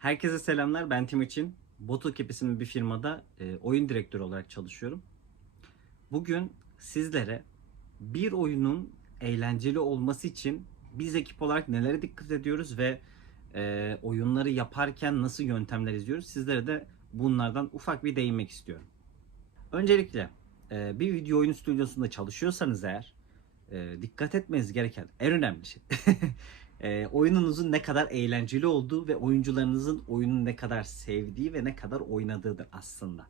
Herkese selamlar. Ben Timuçin. Botok isimli bir firmada oyun direktörü olarak çalışıyorum. Bugün sizlere bir oyunun eğlenceli olması için biz ekip olarak nelere dikkat ediyoruz ve oyunları yaparken nasıl yöntemler izliyoruz? Sizlere de bunlardan ufak bir değinmek istiyorum. Öncelikle bir video oyun stüdyosunda çalışıyorsanız eğer dikkat etmeniz gereken en önemli şey oyununuzun ne kadar eğlenceli olduğu ve oyuncularınızın oyunu ne kadar sevdiği ve ne kadar oynadığıdır aslında.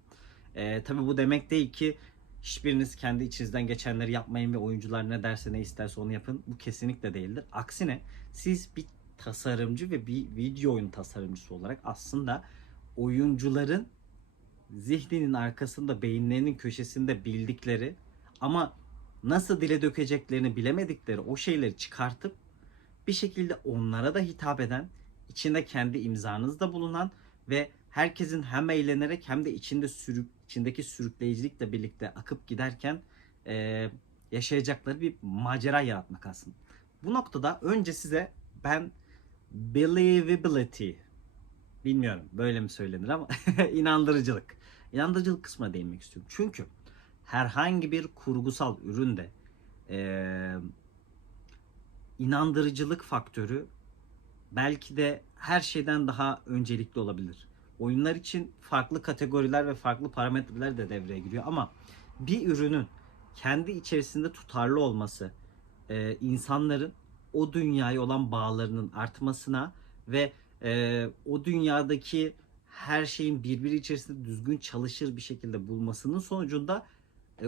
Tabii bu demek değil ki hiçbiriniz kendi içinizden geçenleri yapmayın ve oyuncular ne derse ne isterse onu yapın. Bu kesinlikle değildir. Aksine siz bir tasarımcı ve bir video oyun tasarımcısı olarak aslında oyuncuların zihninin arkasında, beyinlerinin köşesinde bildikleri ama nasıl dile dökeceklerini bilemedikleri o şeyleri çıkartıp bir şekilde onlara da hitap eden, içinde kendi imzanız da bulunan ve herkesin hem eğlenerek hem de içindeki sürükleyicilikle birlikte akıp giderken yaşayacakları bir macera yaratmak aslında. Bu noktada önce size ben believability, bilmiyorum böyle mi söylenir ama inandırıcılık. İnandırıcılık kısmına değinmek istiyorum. Çünkü herhangi bir kurgusal üründe inandırıcılık faktörü belki de her şeyden daha öncelikli olabilir. Oyunlar için farklı kategoriler ve farklı parametreler de devreye giriyor ama bir ürünün kendi içerisinde tutarlı olması insanların o dünyaya olan bağlarının artmasına ve o dünyadaki her şeyin birbiri içerisinde düzgün çalışır bir şekilde bulmasının sonucunda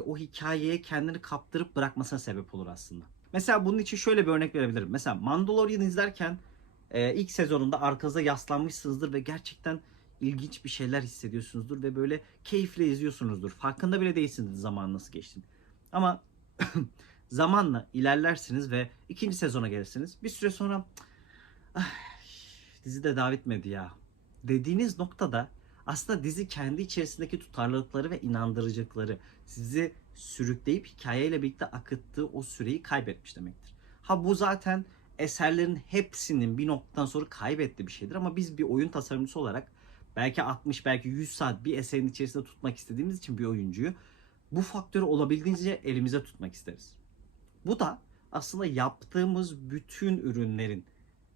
o hikayeye kendini kaptırıp bırakmasına sebep olur aslında. Mesela bunun için şöyle bir örnek verebilirim. Mesela Mandalorian izlerken ilk sezonunda arkanıza yaslanmışsınızdır ve gerçekten ilginç bir şeyler hissediyorsunuzdur ve böyle keyifle izliyorsunuzdur. Farkında bile değilsiniz zaman nasıl geçtiğini. Ama zamanla ilerlersiniz ve ikinci sezona gelirsiniz. Bir süre sonra "Ah, dizi de devam etmedi ya" dediğiniz noktada aslında dizi kendi içerisindeki tutarlılıkları ve inandırıcılıkları sizi sürükleyip hikayeyle birlikte akıttığı o süreyi kaybetmiş demektir. Ha bu zaten eserlerin hepsinin bir noktadan sonra kaybettiği bir şeydir ama biz bir oyun tasarımcısı olarak belki 60 belki 100 saat bir eserin içerisinde tutmak istediğimiz için bir oyuncuyu bu faktörü olabildiğince elimize tutmak isteriz. Bu da aslında yaptığımız bütün ürünlerin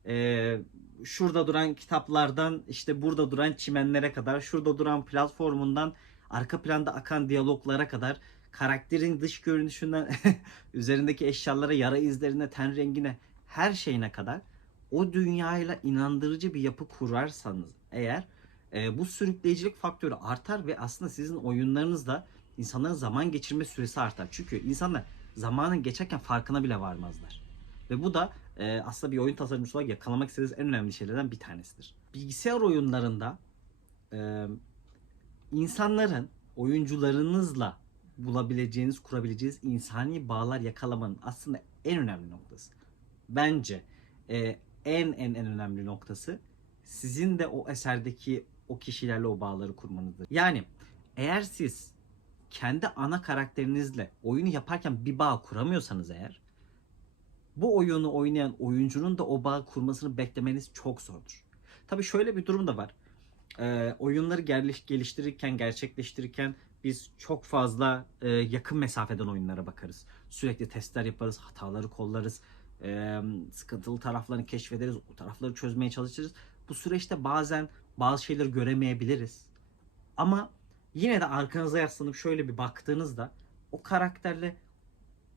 ee, şurada duran kitaplardan işte burada duran çimenlere kadar, şurada duran platformundan arka planda akan diyaloglara kadar, karakterin dış görünüşünden üzerindeki eşyalara, yara izlerine, ten rengine, her şeyine kadar o dünyayla inandırıcı bir yapı kurarsanız eğer bu sürükleyicilik faktörü artar ve aslında sizin oyunlarınızda insanların zaman geçirme süresi artar. Çünkü insanlar zamanın geçerken farkına bile varmazlar. Ve bu da aslında bir oyun tasarımcısı olarak yakalamak istediğiniz en önemli şeylerden bir tanesidir. Bilgisayar oyunlarında e, insanların oyuncularınızla bulabileceğiniz, kurabileceğiniz insani bağlar yakalamanın aslında en önemli noktası. Bence en önemli noktası sizin de o eserdeki o kişilerle o bağları kurmanızdır. Yani eğer siz kendi ana karakterinizle oyunu yaparken bir bağ kuramıyorsanız eğer bu oyunu oynayan oyuncunun da o bağ kurmasını beklemeniz çok zordur. Tabii şöyle bir durum da var. Oyunları geliştirirken, gerçekleştirirken biz çok fazla yakın mesafeden oyunlara bakarız. Sürekli testler yaparız, hataları kollarız, sıkıntılı taraflarını keşfederiz, o tarafları çözmeye çalışırız. Bu süreçte bazen bazı şeyleri göremeyebiliriz. Ama yine de arkanıza yaslanıp şöyle bir baktığınızda o karakterle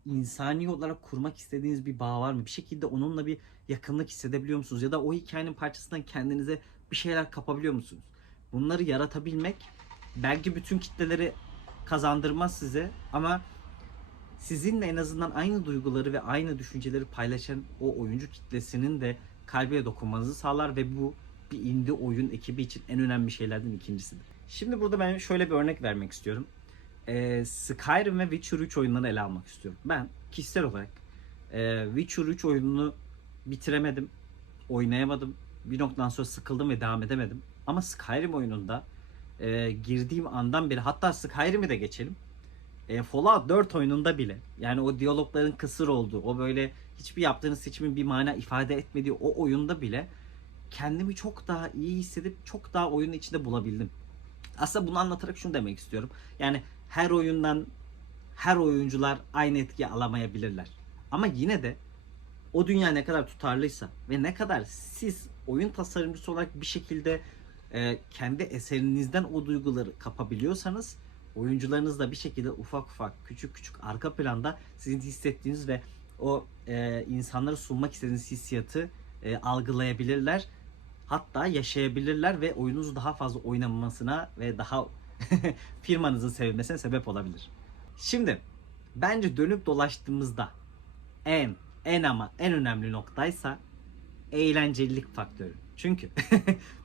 insani olarak kurmak istediğiniz bir bağ var mı? Bir şekilde onunla bir yakınlık hissedebiliyor musunuz? Ya da o hikayenin parçasından kendinize bir şeyler kapabiliyor musunuz? Bunları yaratabilmek belki bütün kitleleri kazandırmaz size ama sizinle en azından aynı duyguları ve aynı düşünceleri paylaşan o oyuncu kitlesinin de kalbine dokunmanızı sağlar ve bu bir indie oyun ekibi için en önemli şeylerden ikincisidir. Şimdi burada ben şöyle bir örnek vermek istiyorum. Skyrim ve Witcher 3 oyunlarını ele almak istiyorum. Ben kişisel olarak Witcher 3 oyununu bitiremedim, oynayamadım. Bir noktadan sonra sıkıldım ve devam edemedim. Ama Skyrim oyununda girdiğim andan beri, hatta Skyrim'i de geçelim. Fallout 4 oyununda bile yani o diyalogların kısır olduğu, o böyle hiçbir yaptığınız seçimin bir mana ifade etmediği o oyunda bile kendimi çok daha iyi hissedip çok daha oyunun içinde bulabildim. Aslında bunu anlatarak şunu demek istiyorum. Yani her oyundan her oyuncular aynı etkiyi alamayabilirler. Ama yine de o dünya ne kadar tutarlıysa ve ne kadar siz oyun tasarımcısı olarak bir şekilde kendi eserinizden o duyguları kapabiliyorsanız, oyuncularınız da bir şekilde ufak ufak küçük küçük arka planda sizin hissettiğiniz ve o insanlara sunmak istediğiniz hissiyatı algılayabilirler. Hatta yaşayabilirler ve oyununuzu daha fazla oynanmasına ve daha firmanızın sevilmesine sebep olabilir. Şimdi bence dönüp dolaştığımızda en önemli noktaysa eğlencelilik faktörü. Çünkü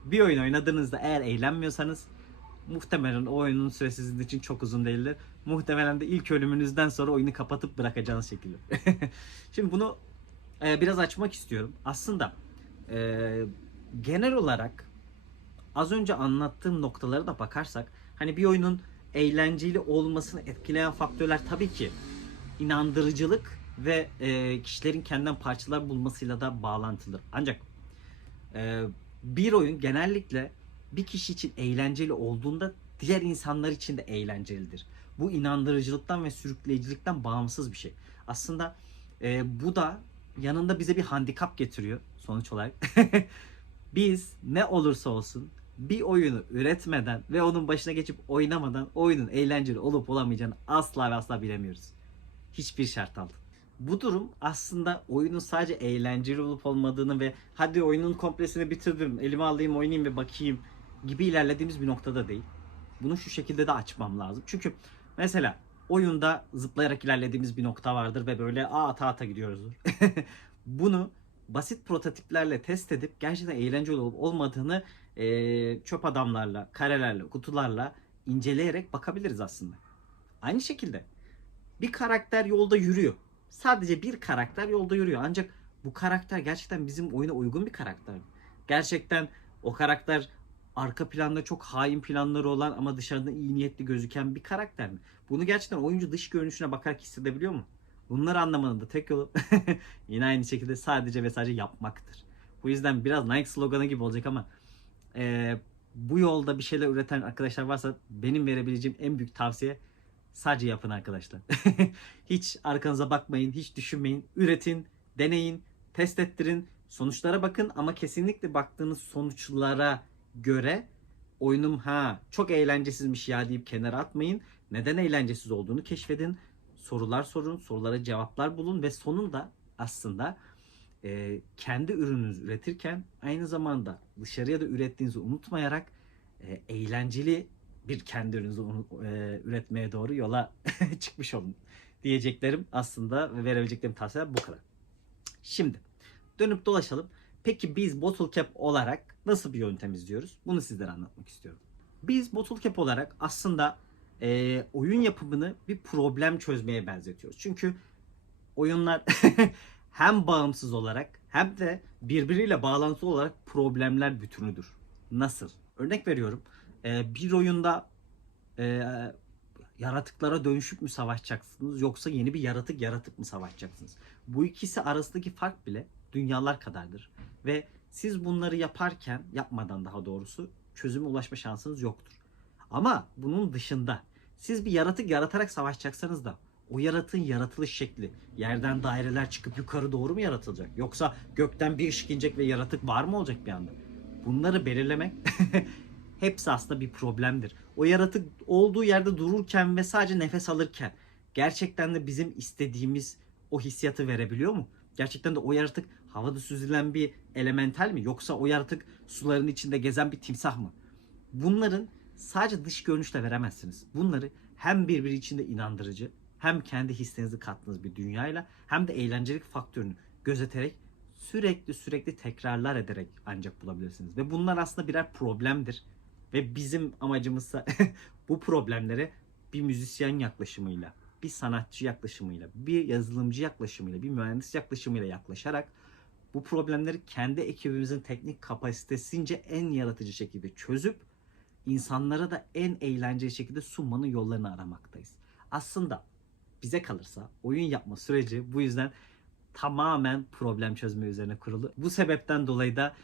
bir oyun oynadığınızda eğer eğlenmiyorsanız muhtemelen o oyunun süresi sizin için çok uzun değildir. Muhtemelen de ilk ölümünüzden sonra oyunu kapatıp bırakacağınız şekilde. Şimdi bunu biraz açmak istiyorum. Aslında e, genel olarak az önce anlattığım noktalara da bakarsak hani bir oyunun eğlenceli olmasını etkileyen faktörler tabii ki inandırıcılık ve kişilerin kendinden parçalar bulmasıyla da bağlantılıdır. Ancak bir oyun genellikle bir kişi için eğlenceli olduğunda diğer insanlar için de eğlencelidir. Bu inandırıcılıktan ve sürükleyicilikten bağımsız bir şey. Aslında bu da yanında bize bir handikap getiriyor sonuç olarak. Biz ne olursa olsun bir oyunu üretmeden ve onun başına geçip oynamadan oyunun eğlenceli olup olamayacağını asla ve asla bilemiyoruz. Hiçbir şart altında. Bu durum aslında oyunun sadece eğlenceli olup olmadığını ve hadi oyunun komplesini bitirdim, elime alayım oynayayım ve bakayım gibi ilerlediğimiz bir noktada değil. Bunu şu şekilde de açmam lazım. Çünkü mesela oyunda zıplayarak ilerlediğimiz bir nokta vardır ve böyle ata ata gidiyoruzdur. Bunu basit prototiplerle test edip gerçekten eğlenceli olup olmadığını çöp adamlarla, karelerle, kutularla inceleyerek bakabiliriz aslında. Aynı şekilde bir karakter yolda yürüyor. Sadece bir karakter yolda yürüyor. Ancak bu karakter gerçekten bizim oyuna uygun bir karakter mi? Gerçekten o karakter arka planda çok hain planları olan ama dışarıdan iyi niyetli gözüken bir karakter mi? Bunu gerçekten oyuncu dış görünüşüne bakarak hissedebiliyor mu? Bunları anlamanın da tek yolu yine aynı şekilde sadece ve sadece yapmaktır. Bu yüzden biraz Nike sloganı gibi olacak ama bu yolda bir şeyler üreten arkadaşlar varsa benim verebileceğim en büyük tavsiye sadece yapın arkadaşlar. Hiç arkanıza bakmayın, hiç düşünmeyin. Üretin, deneyin, test ettirin, sonuçlara bakın ama kesinlikle baktığınız sonuçlara göre oyunum çok eğlencesizmiş ya deyip kenara atmayın. Neden eğlencesiz olduğunu keşfedin. Sorular sorun, sorulara cevaplar bulun ve sonunda aslında kendi ürününüzü üretirken aynı zamanda dışarıya da ürettiğinizi unutmayarak eğlenceli bir kendi ürününüzü üretmeye doğru yola çıkmış olun diyeceklerim aslında ve verebileceklerim tavsiyeler bu kadar. Şimdi dönüp dolaşalım. Peki biz Bottle Cap olarak nasıl bir yöntem izliyoruz? Bunu sizlere anlatmak istiyorum. Biz Bottle Cap olarak aslında oyun yapımını bir problem çözmeye benzetiyoruz. Çünkü oyunlar hem bağımsız olarak hem de birbiriyle bağlantılı olarak problemler bütünüdür. Nasıl? Örnek veriyorum. Bir oyunda e, yaratıklara dönüşüp mü savaşacaksınız yoksa yeni bir yaratık yaratıp mı savaşacaksınız? Bu ikisi arasındaki fark bile dünyalar kadardır. Ve siz bunları yaparken, yapmadan daha doğrusu çözüme ulaşma şansınız yoktur. Ama bunun dışında siz bir yaratık yaratarak savaşacaksanız da o yaratığın yaratılış şekli yerden daireler çıkıp yukarı doğru mu yaratılacak? Yoksa gökten bir ışık inecek ve yaratık var mı olacak bir anda? Bunları belirlemek hepsi aslında bir problemdir. O yaratık olduğu yerde dururken ve sadece nefes alırken gerçekten de bizim istediğimiz o hissiyatı verebiliyor mu? Gerçekten de o yaratık havada süzülen bir elemental mi? Yoksa o yaratık suların içinde gezen bir timsah mı? Bunların sadece dış görünüşle veremezsiniz. Bunları hem birbiri içinde inandırıcı hem kendi hislerinizi kattığınız bir dünyayla hem de eğlencelik faktörünü gözeterek sürekli tekrarlar ederek ancak bulabilirsiniz. Ve bunlar aslında birer problemdir. Ve bizim amacımızsa bu problemlere bir müzisyen yaklaşımıyla, bir sanatçı yaklaşımıyla, bir yazılımcı yaklaşımıyla, bir mühendis yaklaşımıyla yaklaşarak bu problemleri kendi ekibimizin teknik kapasitesince en yaratıcı şekilde çözüp insanlara da en eğlenceli şekilde sunmanın yollarını aramaktayız. Aslında bize kalırsa oyun yapma süreci bu yüzden tamamen problem çözme üzerine kurulu. Bu sebepten dolayı da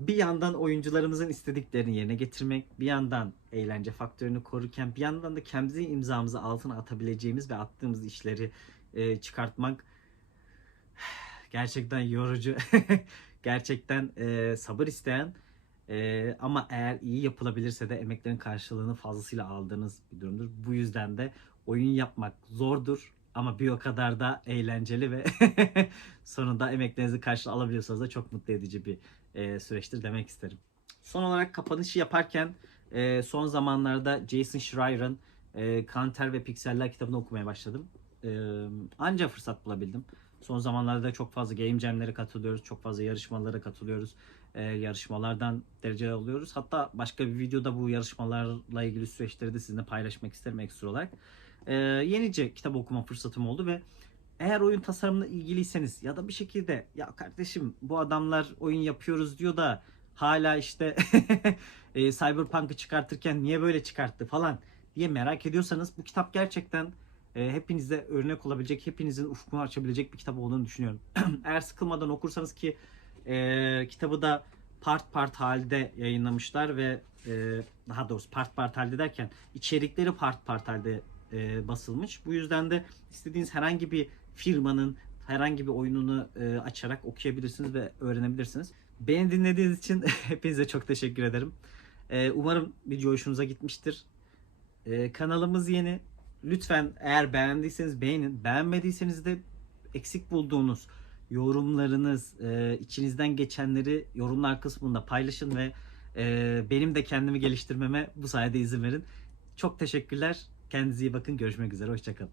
bir yandan oyuncularımızın istediklerini yerine getirmek, bir yandan eğlence faktörünü korurken, bir yandan da kendi imzamızı altına atabileceğimiz ve attığımız işleri çıkartmak gerçekten yorucu, gerçekten sabır isteyen, ama eğer iyi yapılabilirse de emeklerin karşılığını fazlasıyla aldığınız bir durumdur. Bu yüzden de oyun yapmak zordur ama bir o kadar da eğlenceli ve sonunda emeklerinizi karşılığı alabiliyorsanız da çok mutlu edici bir süreçtir demek isterim. Son olarak kapanışı yaparken son zamanlarda Jason Schreier'ın Kanter ve Pikseller kitabını okumaya başladım. Ancak fırsat bulabildim. Son zamanlarda çok fazla game jam'lere katılıyoruz. Çok fazla yarışmalara katılıyoruz. Yarışmalardan dereceler alıyoruz. Hatta başka bir videoda bu yarışmalarla ilgili süreçleri de sizinle paylaşmak isterim ekstra olarak. Yenice kitap okuma fırsatım oldu ve eğer oyun tasarımına ilgiliyseniz ya da bir şekilde ya kardeşim bu adamlar oyun yapıyoruz diyor da hala işte Cyberpunk'ı çıkartırken niye böyle çıkarttı falan diye merak ediyorsanız bu kitap gerçekten hepinize örnek olabilecek, hepinizin ufkunu açabilecek bir kitap olduğunu düşünüyorum. Eğer sıkılmadan okursanız ki kitabı da part part halde yayınlamışlar ve daha doğrusu part part halde derken içerikleri part part halde basılmış. Bu yüzden de istediğiniz herhangi bir firmanın herhangi bir oyununu açarak okuyabilirsiniz ve öğrenebilirsiniz. Beni dinlediğiniz için hepinize çok teşekkür ederim. Umarım video hoşunuza gitmiştir. Kanalımız yeni. Lütfen eğer beğendiyseniz beğenin. Beğenmediyseniz de eksik bulduğunuz yorumlarınız, içinizden geçenleri yorumlar kısmında paylaşın ve benim de kendimi geliştirmeme bu sayede izin verin. Çok teşekkürler. Kendinize iyi bakın. Görüşmek üzere. Hoşçakalın.